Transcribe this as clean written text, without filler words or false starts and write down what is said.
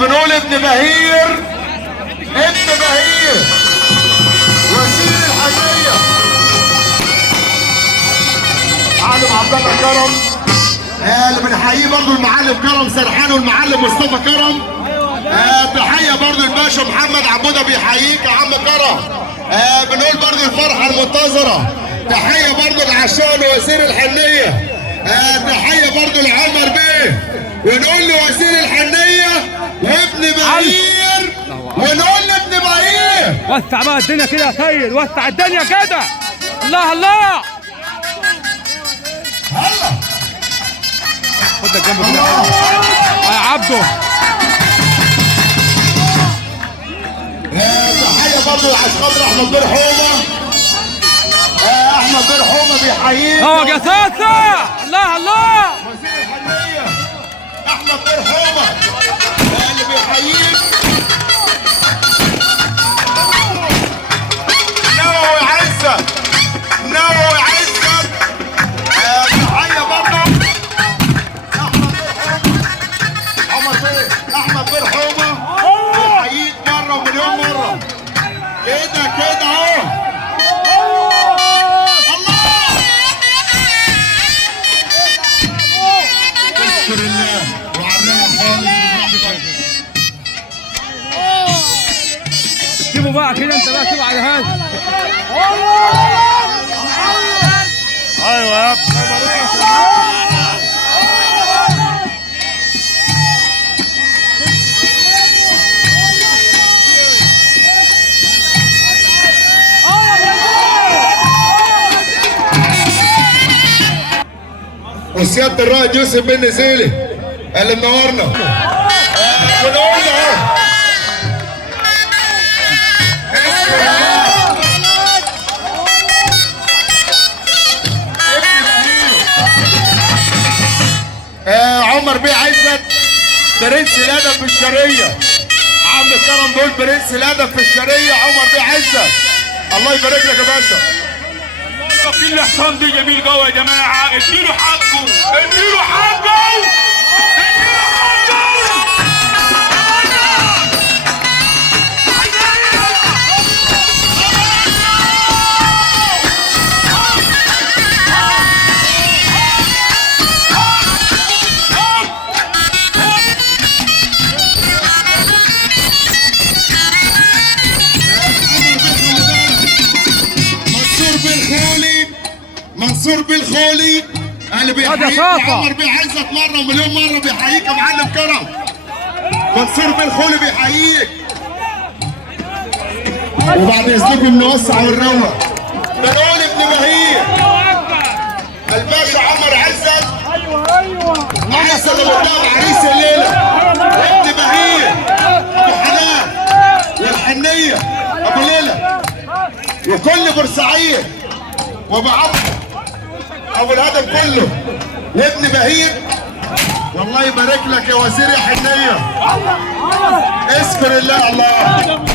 بنقول ابن بهير، ابن بهير وزير الحنية معلم عبد الله كرم. اللي بنحييه برضه المعلم كرم سرحان والمعلم مصطفى كرم. تحيه برضه الباشا محمد عبوده بيحييك يا عم كرم. بنقول برضه الفرحه المنتظره. تحيه برضه لعشان وزير الحنيه. تحيه برضه لعمر بيه، ونقول لوزير الحنيه وابن بهير، ونقول لابن بهير وسع بقى الدنيا كده يا سيد، وسع الدنيا كده. الله الله، هلا خد الجنب كده يا عبده. تحيه برضه لعشان احمد بن حومه. احمد بن حومه بيحييك هو جساسه. الله الله، وزير الحنيه احمد بن حومه اللي بيحييك. نووي عزت، نووي عزت. تحيه برضه احمد بن حومه، احمد بن حومه بيحييك مره ومليون مره. كده كده اهو. سيبه بقى كده، انت بقى سيبه على هذا. ايوه يا وسيادة الرائد يوسف بن نزيلي اللي منورنا. ونقول له عمر بيه عزت برنس الادب في الشرقيه. عم كرم دول برنس الادب في الشرقيه عمر بيه عزت. الله يبارك لك يا باشا. وكيل حسام دي جميل قوي يا جماعه، اديله حقه، اديله حقه، اديله حقه. منصور بالخولي اللي بيحييك عمر بيه عزت مره ومليون مره بيحييك يا معلم كرم. منصور بالخولي بيحييك. وبعد اذنكم نوسع ونروق. بنقول ابن بهير الباشا عمر عزت. عزت اللي قدام عريس الليله ابن بهير ابو حنان والحنيه ابو ليله وكل بورسعيد وبعرض ابو الهدف كله وابن بهير. والله يبارك لك يا وزير يا حنيه. اذكر الله. الله